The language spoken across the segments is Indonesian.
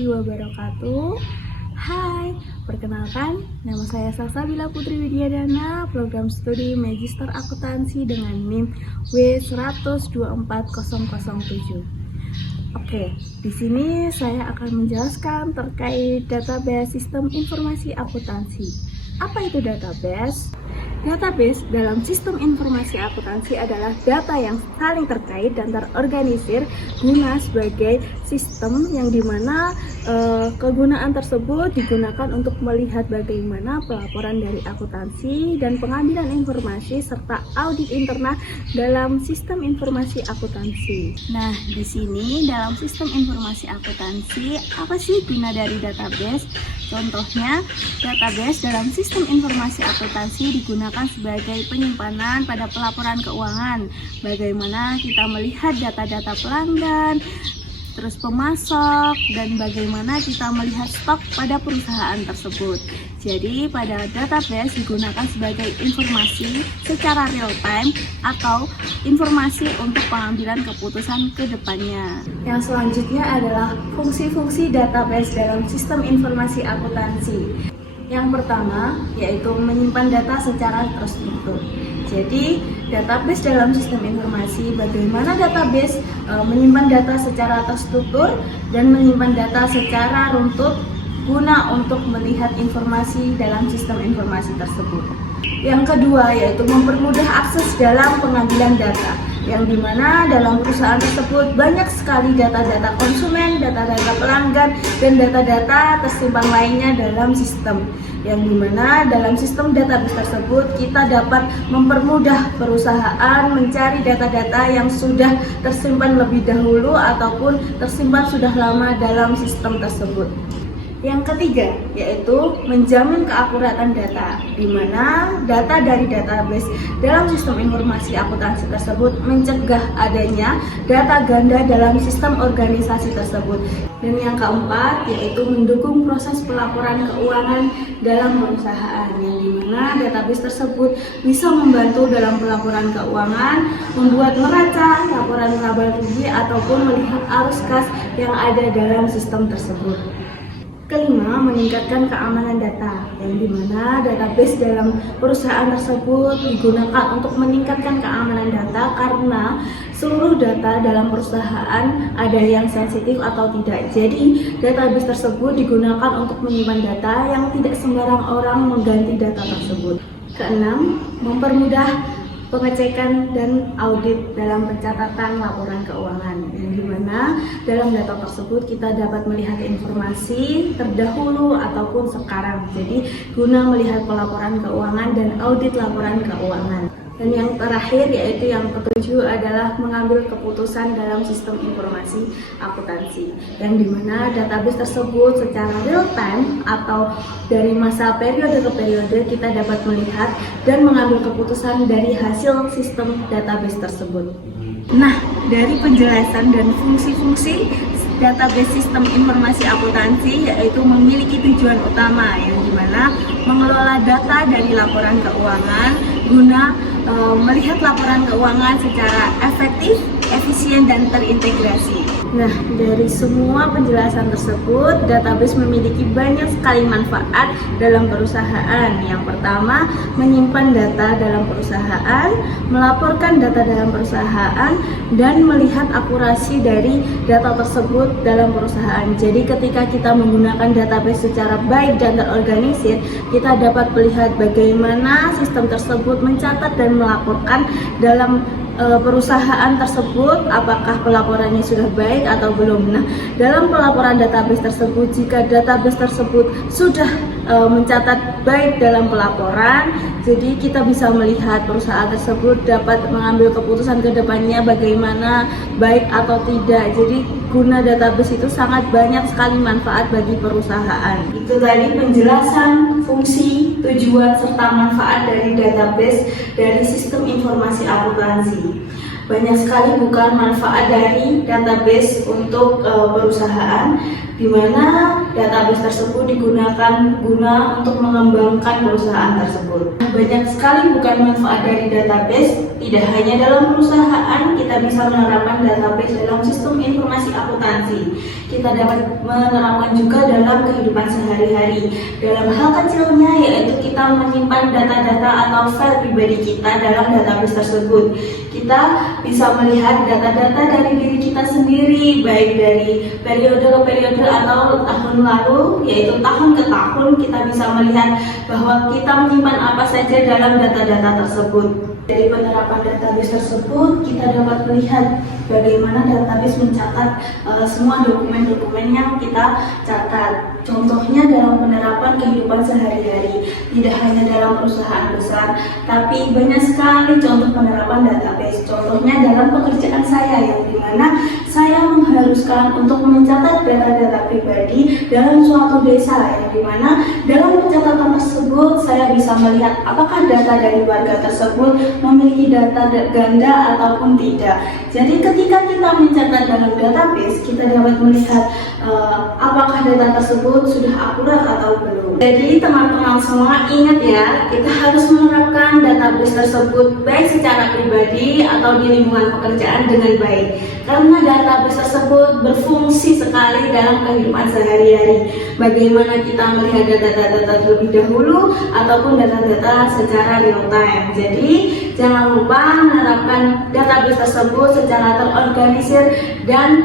warahmatullahi wabarakatuh. Hai, perkenalkan, nama saya Salsabila Putri Widyadana, program studi Magister Akuntansi dengan NIM W124007. Oke, di sini saya akan menjelaskan terkait database sistem informasi akuntansi. Apa itu database? Database dalam sistem informasi akuntansi adalah data yang saling terkait dan terorganisir guna sebagai sistem yang dimana kegunaan tersebut digunakan untuk melihat bagaimana pelaporan dari akuntansi dan pengambilan informasi serta audit internal dalam sistem informasi akuntansi. Nah, di sini dalam sistem informasi akuntansi, apa sih guna dari database? Contohnya, database dalam sistem informasi akuntansi digunakan sebagai penyimpanan pada pelaporan keuangan. Bagaimana kita melihat data-data pelanggan, terus pemasok, dan bagaimana kita melihat stok pada perusahaan tersebut. Jadi, pada database digunakan sebagai informasi secara real time atau informasi untuk pengambilan keputusan ke depannya. Yang selanjutnya adalah fungsi-fungsi database dalam sistem informasi akuntansi. Yang pertama, yaitu menyimpan data secara terstruktur. Jadi, database dalam sistem informasi, bagaimana database menyimpan data secara terstruktur dan menyimpan data secara runtut guna untuk melihat informasi dalam sistem informasi tersebut. Yang kedua, yaitu mempermudah akses dalam pengambilan data, yang dimana dalam perusahaan tersebut banyak sekali data-data konsumen, data-data pelanggan, dan data-data tersimpan lainnya dalam sistem. Yang dimana dalam sistem database tersebut kita dapat mempermudah perusahaan mencari data-data yang sudah tersimpan lebih dahulu ataupun tersimpan sudah lama dalam sistem tersebut. Yang ketiga, yaitu menjamin keakuratan data, di mana data dari database dalam sistem informasi akuntansi tersebut mencegah adanya data ganda dalam sistem organisasi tersebut. Dan yang keempat, yaitu mendukung proses pelaporan keuangan dalam perusahaan, yang dimana database tersebut bisa membantu dalam pelaporan keuangan, membuat neraca, laporan laba rugi, ataupun melihat arus kas yang ada dalam sistem tersebut. Kelima, meningkatkan keamanan data, yang dimana database dalam perusahaan tersebut digunakan untuk meningkatkan keamanan data karena seluruh data dalam perusahaan ada yang sensitif atau tidak. Jadi, database tersebut digunakan untuk menyimpan data yang tidak sembarang orang mengganti data tersebut. Keenam, mempermudah pengecekan dan audit dalam pencatatan laporan keuangan, yang dimana dalam data tersebut kita dapat melihat informasi terdahulu ataupun sekarang. Jadi guna melihat pelaporan keuangan dan audit laporan keuangan. Dan yang terakhir, yaitu yang ketujuh, adalah mengambil keputusan dalam sistem informasi akuntansi, yang dimana database tersebut secara real time atau dari masa periode ke periode kita dapat melihat dan mengambil keputusan dari hasil sistem database tersebut. Nah, dari penjelasan dan fungsi-fungsi database sistem informasi akuntansi, yaitu memiliki tujuan utama, yang dimana mengelola data dari laporan keuangan guna melihat laporan keuangan secara efektif, efisien, dan terintegrasi. Nah, dari semua penjelasan tersebut, database memiliki banyak sekali manfaat dalam perusahaan. Yang pertama, menyimpan data dalam perusahaan, melaporkan data dalam perusahaan, dan melihat akurasi dari data tersebut dalam perusahaan. Jadi ketika kita menggunakan database secara baik dan terorganisir, kita dapat melihat bagaimana sistem tersebut mencatat dan melaporkan dalam perusahaan tersebut, apakah pelaporannya sudah baik atau belum. Nah, dalam pelaporan database tersebut, jika database tersebut sudah mencatat baik dalam pelaporan, jadi kita bisa melihat perusahaan tersebut dapat mengambil keputusan ke depannya bagaimana baik atau tidak. Jadi guna database itu sangat banyak sekali manfaat bagi perusahaan. Itu tadi penjelasan fungsi, tujuan, serta manfaat dari database dari sistem informasi akuntansi. banyak sekali bukan manfaat dari database untuk perusahaan, di mana database tersebut digunakan guna untuk mengembangkan perusahaan tersebut. Banyak sekali bukan manfaat dari database, tidak hanya dalam perusahaan, kita bisa menerapkan database dalam sistem informasi akuntansi. Kita dapat menerapkan juga dalam kehidupan sehari-hari. Dalam hal kecilnya, yaitu kita menyimpan data-data atau file pribadi kita dalam database tersebut. Kita bisa melihat data-data dari diri kita sendiri, baik dari periode ke periode atau tahun lalu, yaitu tahun ke tahun. Kita bisa melihat bahwa kita menyimpan apa saja dalam data-data tersebut. Dari penerapan database tersebut, kita dapat melihat bagaimana database mencatat semua dokumen-dokumen yang kita catat. Contohnya dalam penerapan kehidupan sehari-hari, tidak hanya dalam perusahaan besar, tapi banyak sekali contoh penerapan database. Contohnya dalam pekerjaan saya, yang dimana saya mengharuskan untuk mencatat data-data pribadi dalam suatu desa, yang dimana dalam pencatatan tersebut saya bisa melihat apakah data dari warga tersebut memiliki data ganda ataupun tidak. Jadi ketika kita mencatat dalam database, kita dapat melihat apakah data tersebut sudah akurat atau belum. Jadi teman-teman semua ingat ya, kita harus menerapkan database tersebut baik secara pribadi atau di lingkungan pekerjaan dengan baik, karena database tersebut berfungsi sekali dalam kehidupan sehari-hari. Bagaimana kita melihat data-data terlebih dahulu ataupun data-data secara real time. Jadi jangan lupa menerapkan database tersebut secara terorganisir dan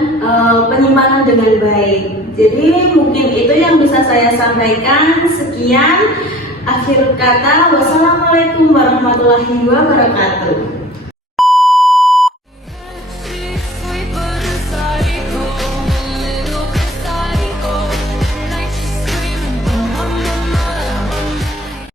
penyimpanan dengan baik. Jadi mungkin itu yang bisa saya sampaikan. Sekian, akhir kata, wassalamualaikum warahmatullahi wabarakatuh.